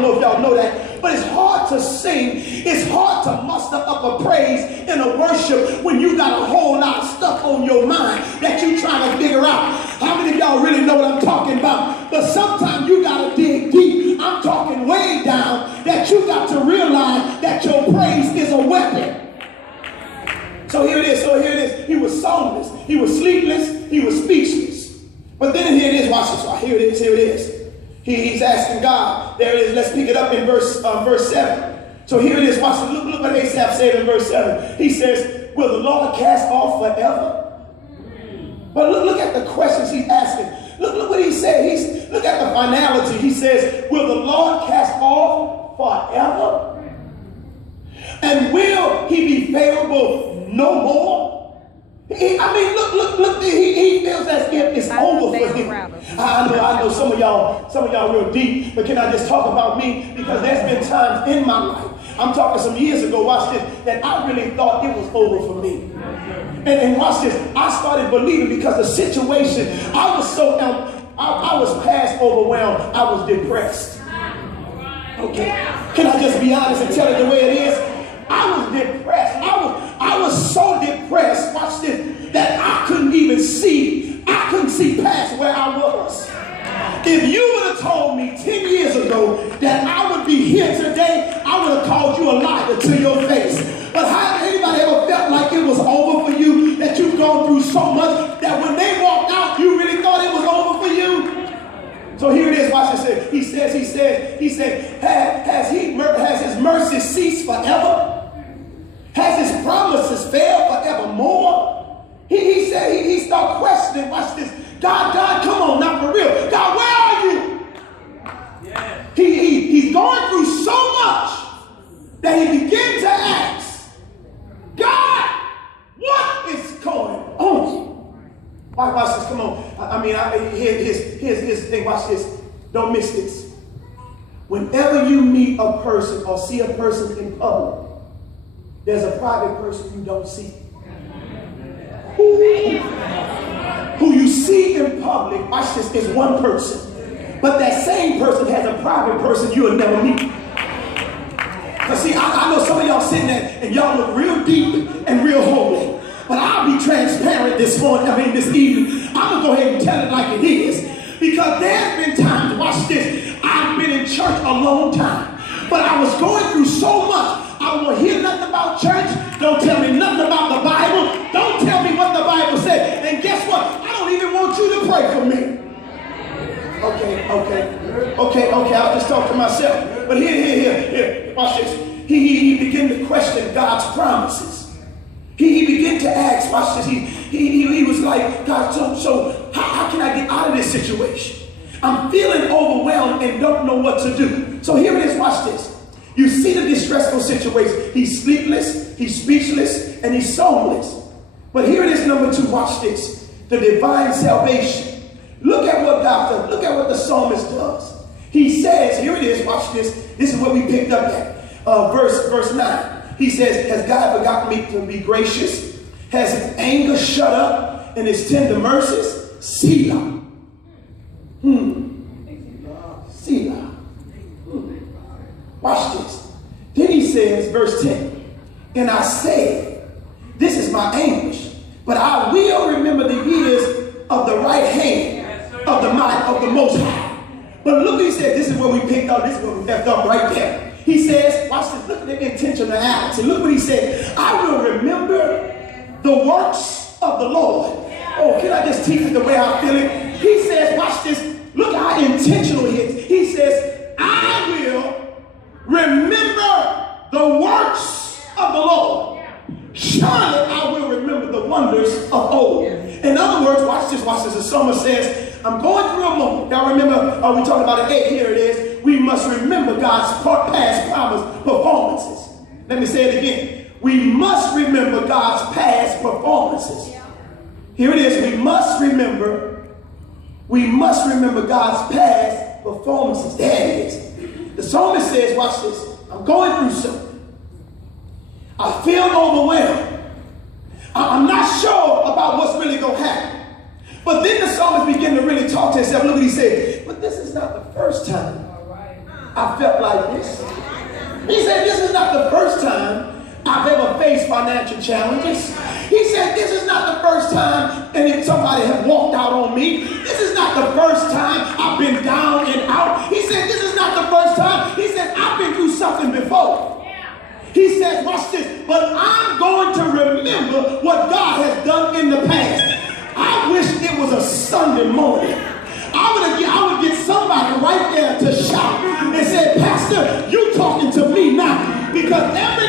don't know if y'all know that, but it's hard to sing. It's hard to muster up a praise in a worship when you got a whole lot of stuff on your mind that you trying to figure out. How many of y'all really know what I'm talking about? But sometimes you got to dig deep. I'm talking way down, that you got to realize that your praise is a weapon. So here it is. He was songless. He was sleepless. He was speechless. But then here it is. Watch this. Here it is. He's asking God. There it is. Let's pick it up in verse 7. So here it is. Watch it. Look what Asaph said in verse 7. He says, will the Lord cast off forever? But look at the questions he's asking. Look what he said. Look at the finality. He says, will the Lord cast off forever? And will he be favorable no more? He feels as if it's over for him. I know some of y'all real deep, but can I just talk about me? Because there's been times in my life, I'm talking some years ago, watch this, that I really thought it was over for me. And watch this, I started believing because the situation, I was past overwhelmed, I was depressed. Okay, can I just be honest and tell it the way it is? I was depressed. I was so depressed, watch this, that I couldn't see past where I was. If you would have told me 10 years ago that I would be here today, I would have called you a liar to your face. But has anybody ever felt like it was over for you, that you've gone through so much that when they walked out, you really thought it was over for you? So here it is, watch this. He said, has his mercy ceased forever? Has his promises failed forevermore? He said, he started questioning, watch this. God, come on, not for real. God, where are you? Yeah. He's going through so much that he began to ask, God, what is going on? Watch this, come on. Here's his thing, watch this. Don't miss this. Whenever you meet a person or see a person in public, there's a private person you don't see. Who you see in public, watch this, is one person. But that same person has a private person you'll never meet. Because see, I know some of y'all sitting there and y'all look real deep and real holy. But I'll be transparent this evening. I'm going to go ahead and tell it like it is. Because there's been times, watch this, I've been in church a long time. But I was going through so much. I don't want to hear nothing about church. Don't tell me nothing about the Bible. Don't tell me what the Bible said. And guess what? I don't even want you to pray for me. Okay. I'll just talk to myself. But here. Watch this. He began to question God's promises. He began to ask, watch this. He was like, God, so how can I get out of this situation? I'm feeling overwhelmed and don't know what to do. So here it is, watch this. You see the distressful situation. He's sleepless, he's speechless, and he's songless. But here it is, number 2, watch this. The divine salvation. Look at what God does. Look at what the psalmist does. He says, here it is, watch this. This is what we picked up at. Verse 9. He says, has God forgotten me to be gracious? Has his anger shut up and his tender mercies? Selah. Selah. Watch this. Then he says, verse 10, and I said, this is my anguish, but I will remember the years of the right hand of the might of the Most High. But look what he said. This is what we picked up. This is what we left up right there. He says, watch this. Look at the intentionality. Look what he said. I will remember the works of the Lord. Oh, can I just teach it the way I feel it? He says, watch this. Look how intentional he is. He says, I will remember the works of the Lord. Surely I will remember the wonders of old. In other words, watch this. The psalmist says, I'm going through a moment. Now remember, we talking about an 8. Here it is. We must remember God's past promise performances. Let me say it again. We must remember God's past performances. Here it is. We must remember God's past performances. There it is. The psalmist says, watch this. I'm going through something. I feel overwhelmed. I'm not sure about what's really going to happen. But then the psalmist began to really talk to himself. Look what he said. But this is not the first time I felt like this. He said, this is not the first time I've ever faced financial challenges. He said, this is not the first time and somebody has walked out on me. This is not the first time I've been down and out. He said, this is not the first time. He said, I've been through something before. He says, watch this, but I'm going to remember what God has done in the past. I wish it was a Sunday morning. I would get somebody right there to shout and say, Pastor, you talking to me now. Because every